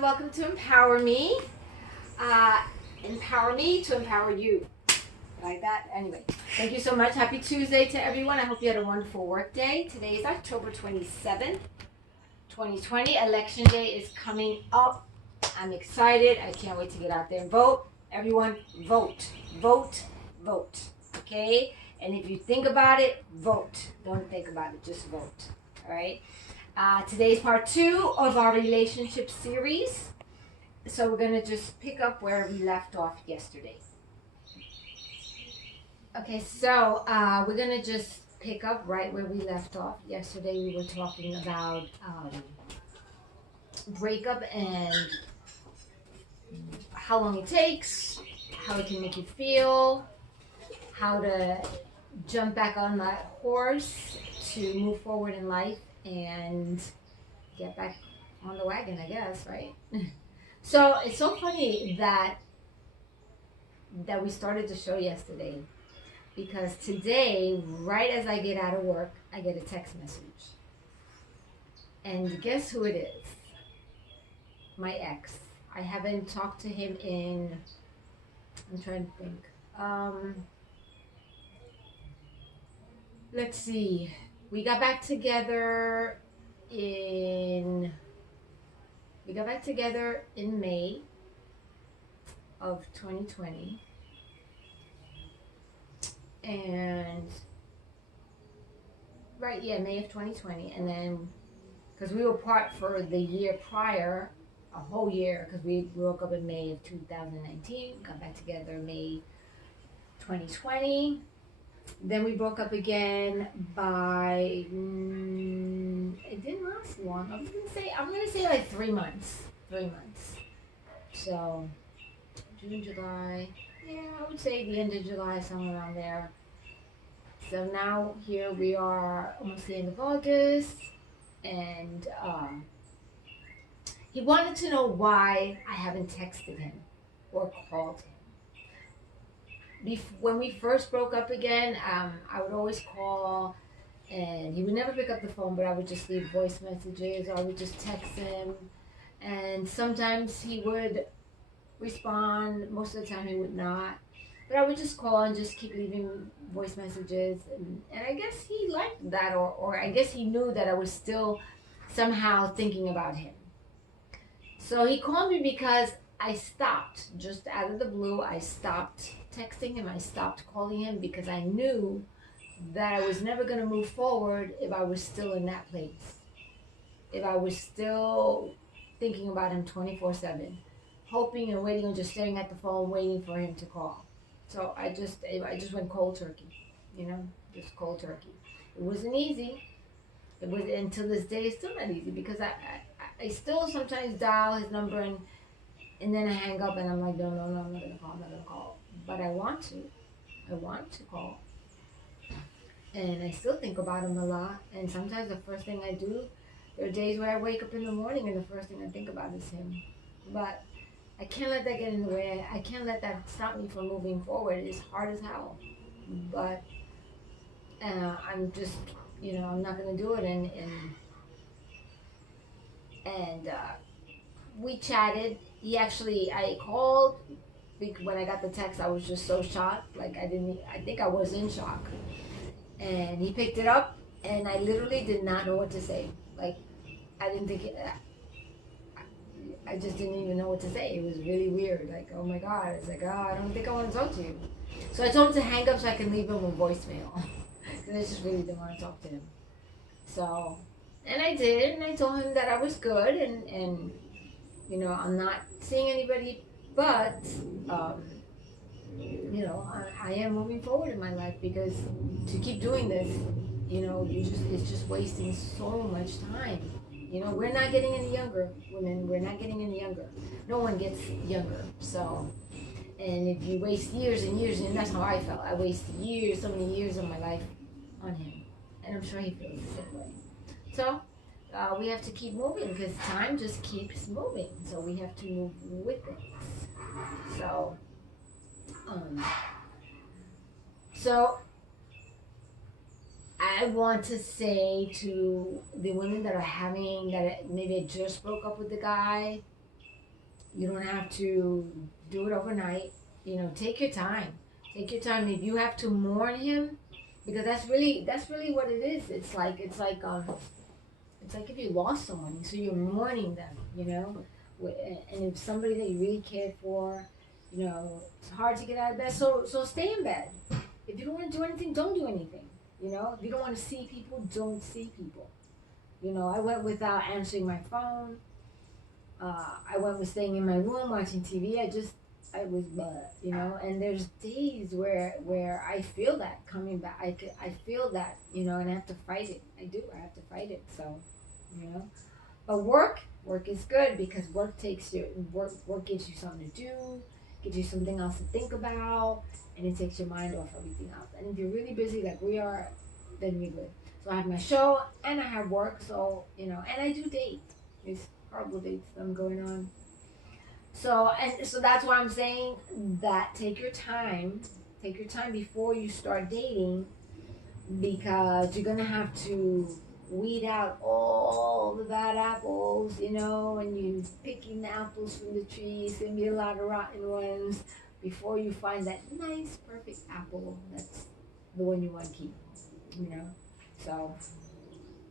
everyone. Welcome to Empower Me. Empower me to empower you. Like that. Anyway, thank you so much. Happy Tuesday to everyone. I hope you had a wonderful work day. Today is October 27th, 2020. Election day is coming up. I'm excited. I can't wait to get out there and vote. Everyone, vote. Vote. Vote. Okay? And if you think about it, vote. Don't think about it. Just vote. All right? Today's part 2 of our relationship series. So we're going to just pick up where we left off yesterday. Okay, so we're going to just pick up right where we left off. Yesterday we were talking about breakup and how long it takes, how it can make you feel, how to jump back on that horse to move forward in life and get back on the wagon, I guess, right? So it's so funny that we started the show yesterday, because today, right as I get out of work, I get a text message. And guess who it is? My ex. I haven't talked to him in, I'm trying to think. Let's see. We got back together in May of 2020. And May of 2020. And then, because we were apart for the year prior, a whole year, because we broke up in May of 2019, got back together May 2020. Then we broke up again by it didn't last long. I'm gonna say like 3 months. 3 months. So June, July, yeah, I would say the end of July, somewhere around there. So now here we are, almost the end of August, and he wanted to know why I haven't texted him or called him. When we first broke up again, I would always call, and he would never pick up the phone, but I would just leave voice messages, or I would just text him, and sometimes he would respond. Most of the time he would not, but I would just call and just keep leaving voice messages, and I guess he liked that, or I guess he knew that I was still somehow thinking about him. So he called me because I stopped, just out of the blue, I stopped texting him, I stopped calling him, because I knew that I was never going to move forward if I was still in that place. If I was still thinking about him 24/7, hoping and waiting and just staring at the phone, waiting for him to call. So I just went cold turkey, just cold turkey. It wasn't easy. It was, until this day, it's still not easy, because I still sometimes dial his number and then I hang up and I'm like, no, I'm not gonna call. But I want to call. And I still think about him a lot. And sometimes the first thing I do, there are days where I wake up in the morning and the first thing I think about is him. But I can't let that get in the way. I can't let that stop me from moving forward. It's hard as hell. But I'm just, I'm not gonna do it. And we chatted. I called. When I got the text, I was just so shocked. I think I was in shock. And he picked it up, and I literally did not know what to say. I didn't think it, I just didn't even know what to say. It was really weird. Oh my God. I was like, I don't think I want to talk to you. So I told him to hang up so I can leave him a voicemail. Because I just really didn't want to talk to him. So, and I did, and I told him that I was good, and I'm not seeing anybody, but, I am moving forward in my life, because to keep doing this, it's just wasting so much time. We're not getting any younger, women. We're not getting any younger. No one gets younger. So, and if you waste years and years, and that's how I felt. I wasted years, so many years of my life on him. And I'm sure he feels the same way. So, we have to keep moving, because time just keeps moving. So we have to move with it. So I want to say to the women that maybe just broke up with the guy, You don't have to do it overnight. You know, take your time. Take your time. If you have to mourn him, because that's really what it is. It's like if you lost someone, so you're mourning them. You know, and if somebody that you really cared for, you know, it's hard to get out of bed. So stay in bed. If you don't want to do anything, don't do anything. You know, if you don't want to see people, don't see people. You know, I went without answering my phone. I went with staying in my room watching TV. I was, you know, and there's days where I feel that coming back. I feel that, you know, and I have to fight it. I do. I have to fight it. So, you know, but work is good because work gives you something to do, gives you something else to think about, and it takes your mind off everything else. And if you're really busy like we are, then you're good. So I have my show and I have work. So, you know, and I do date. There's horrible dates that I'm going on. So that's why I'm saying that take your time before you start dating, because you're gonna have to weed out all the bad apples, you know, and you picking the apples from the trees. Gonna be a lot of rotten ones before you find that nice, perfect apple that's the one you want to keep, you know. So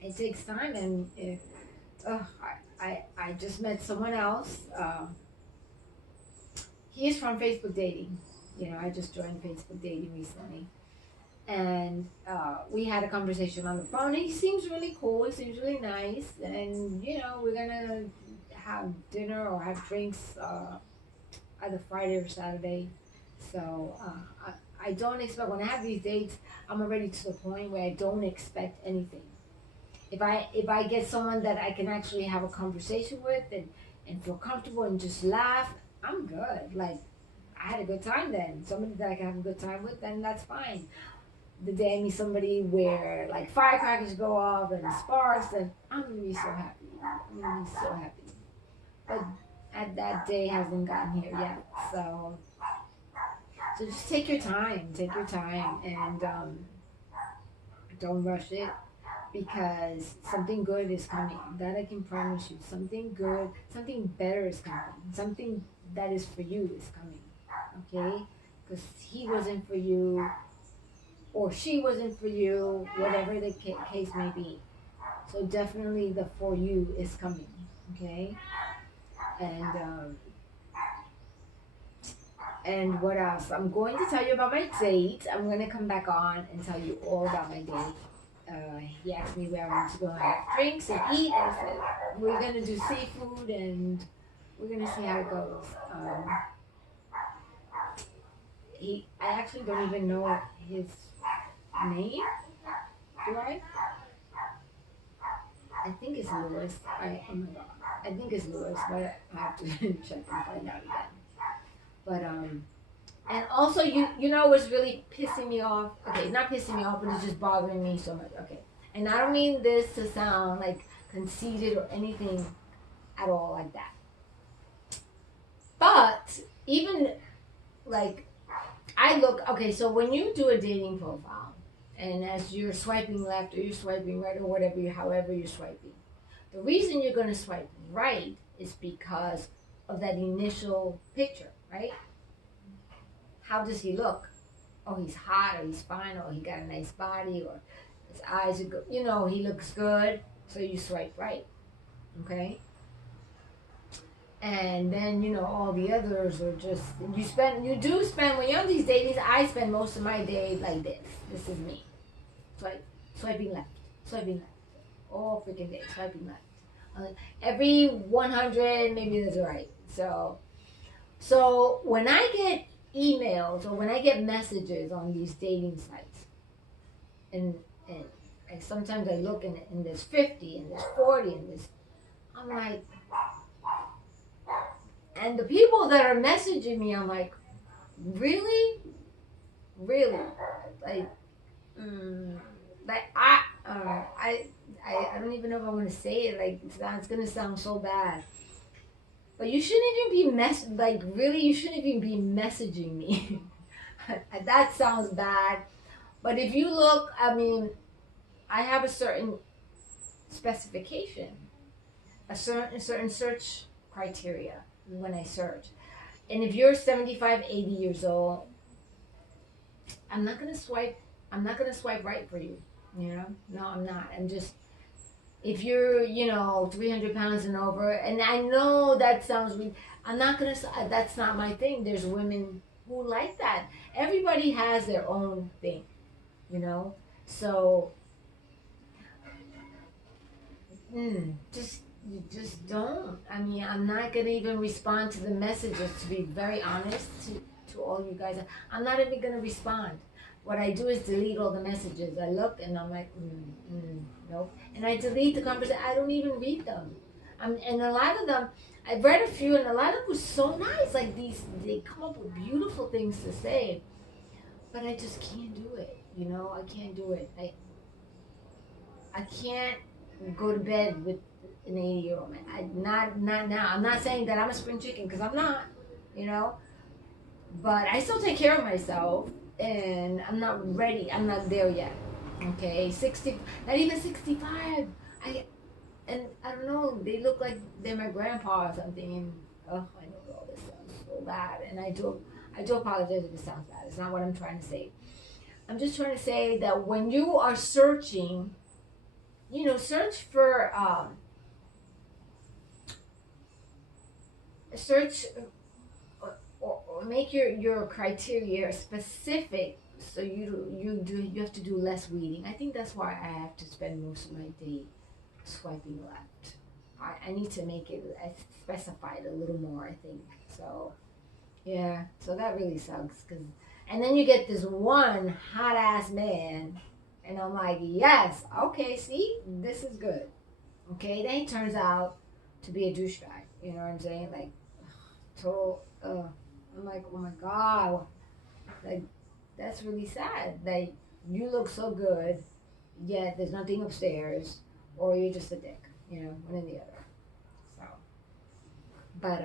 it takes time, and I just met someone else. He is from Facebook dating. You know, I just joined Facebook dating recently. And we had a conversation on the phone. And he seems really cool. He seems really nice. And, you know, we're going to have dinner or have drinks either Friday or Saturday. So I don't expect, when I have these dates, I'm already to the point where I don't expect anything. If I get someone that I can actually have a conversation with and feel comfortable and just laugh, I'm good. Like, I had a good time then. Somebody that I can have a good time with, then that's fine. The day I meet somebody where like firecrackers go off and sparks, then I'm gonna be so happy. I'm gonna be so happy. But that day hasn't gotten here yet. So just take your time, and don't rush it, because something good is coming. That I can promise you. Something good, something better is coming. Something that is for you is coming. Okay? Because he wasn't for you, or she wasn't for you, whatever the case may be. So definitely the for you is coming. Okay? And and what else? I'm going to tell you about my date. I'm going to come back on and tell you all about my date. He asked me where I wanted to go and have drinks and eat. I said, we're going to do seafood and we're going to see how it goes. I actually don't even know his name. Do I? I think it's Lewis. Oh my God. I think it's Lewis, but I have to check and find out again. But and also you know what's really pissing me off? Okay, not pissing me off, but it's just bothering me so much. Okay, and I don't mean this to sound like conceited or anything at all like that. But even like I look, okay, so when you do a dating profile, and as you're swiping left or you're swiping right or whatever however you're swiping, the reason you're gonna swipe right is because of that initial picture, right? How does he look? Oh, he's hot, or he's fine, or he got a nice body, or his eyes are good. You know, he looks good, so you swipe right, okay? And then, you know, all the others are just, you do spend, when you're on these dating, I spend most of my day like this. This is me. Swiping left, swiping left. All freaking day, swiping left. Every 100, maybe that's right. So when I get emails or when I get messages on these dating sites, and sometimes I look and there's 50 and there's 40 and there's, I'm like, and the people that are messaging me, I'm like, really, really, like, like I don't even know if I want to say it. Like it's gonna sound so bad. But you shouldn't even be really, you shouldn't even be messaging me. That sounds bad. But if you look, I mean, I have a certain specification, a certain search criteria when I search. And if you're 75, 80 years old, I'm not gonna swipe. I'm not gonna swipe right for you. You know, no, I'm not. I'm just, if you're, 300 pounds and over, and I know that sounds weird, I'm not gonna. That's not my thing. There's women who like that. Everybody has their own thing, you know. So, just you just don't. I mean, I'm not gonna even respond to the messages. To be very honest, to all you guys, I'm not even gonna respond. What I do is delete all the messages. I look and I'm like, nope. And I delete the conversation. I don't even read them. And a lot of them, I've read a few, and a lot of them were so nice. Like these, they come up with beautiful things to say, but I just can't do it. I can't do it. I can't go to bed with an 80-year-old man. Not now. I'm not saying that I'm a spring chicken because I'm not. You know, but I still take care of myself, and I'm not ready. I'm not there yet. Okay, 60, not even 65. I don't know. They look like they're my grandpa or something. And I know all this sounds so bad, and I do apologize if it sounds bad. It's not what I'm trying to say. I'm just trying to say that when you are searching, search for search or make your criteria specific, so you have to do less reading. I think that's why I have to spend most of my day swiping left. I need to make it specified a little more, I think. So yeah, so that really sucks, and then you get this one hot ass man, and I'm like, yes, okay, see, this is good. Okay, then he turns out to be a douchebag. You know what I'm saying? Like, total. I'm like, oh my god, like that's really sad. Like you look so good, yet there's nothing upstairs, or you're just a dick. One or the other. So, but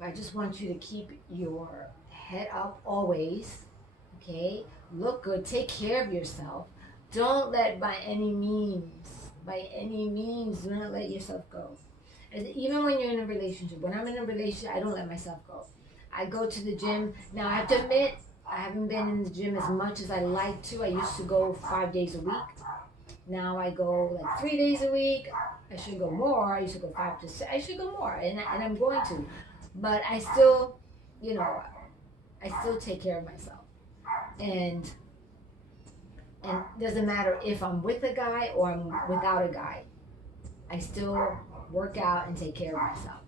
I just want you to keep your head up always. Okay, look good. Take care of yourself. Don't let by any means, do not let yourself go. And even when you're in a relationship, when I'm in a relationship, I don't let myself go. I go to the gym. Now, I have to admit, I haven't been in the gym as much as I like to. I used to go 5 days a week. Now I go like 3 days a week. I should go more. I used to go 5 to 6. I should go more, and I'm going to. But I still, I still take care of myself. And it doesn't matter if I'm with a guy or I'm without a guy. I still work out and take care of myself.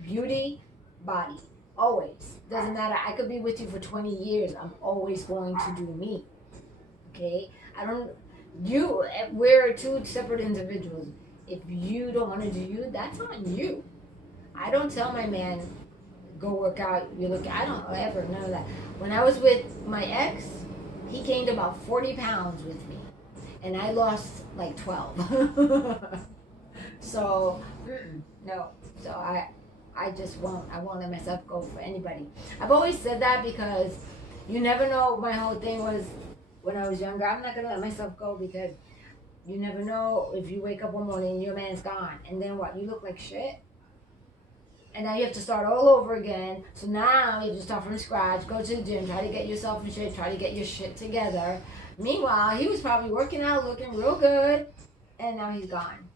Beauty, body, always. Doesn't matter. I could be with you for 20 years. I'm always going to do me. Okay? We're two separate individuals. If you don't want to do you, that's on you. I don't tell my man, go work out, I don't ever, none of that. When I was with my ex, he gained about 40 pounds with me, and I lost like 12. So, no. So I just won't. I won't let myself go for anybody. I've always said that because you never know. My whole thing was when I was younger, I'm not going to let myself go because you never know if you wake up one morning and your man's gone. And then what? You look like shit. And now you have to start all over again. So now you have to start from scratch, go to the gym, try to get yourself in shape, try to get your shit together. Meanwhile, he was probably working out, looking real good, and now he's gone.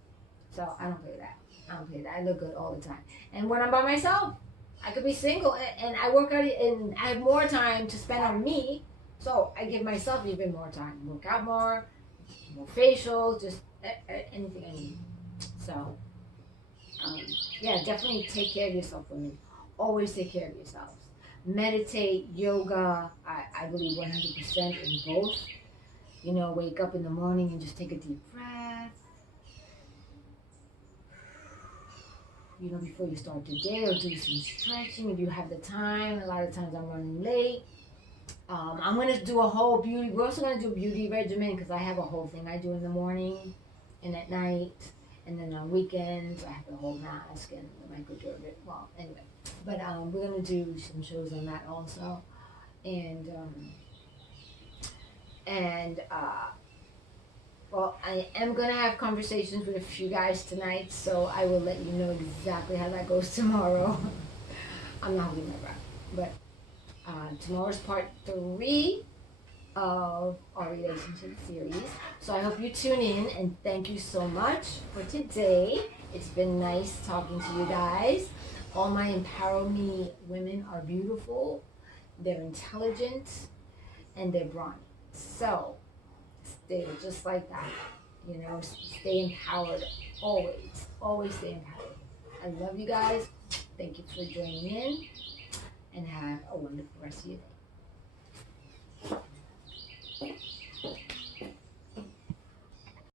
So I don't play that. I look good all the time. And when I'm by myself, I could be single and I work out and I have more time to spend on me. So I give myself even more time. Work out more facials, just anything I need. So, yeah, definitely take care of yourself, women. Always take care of yourselves. Meditate, yoga, I believe 100% in both. Wake up in the morning and just take a deep breath. Before you start the day, or do some stretching if you have the time. A lot of times I'm running late. I'm going to do a whole beauty. We're also going to do a beauty regimen because I have a whole thing I do in the morning and at night. And then on weekends, I have the whole mask and the microdermabrasion. Well, anyway. But we're going to do some shows on that also. And Well, I am gonna have conversations with a few guys tonight, so I will let you know exactly how that goes tomorrow. I'm not holding my breath, but tomorrow's part 3 of our relationship series. So I hope you tune in, and thank you so much for today. It's been nice talking to you guys. All my Empower Me women are beautiful, they're intelligent, and they're brawny. So stay just like that. You know, stay empowered always. Always stay empowered. I love you guys. Thank you for joining in, and have a wonderful rest of your day.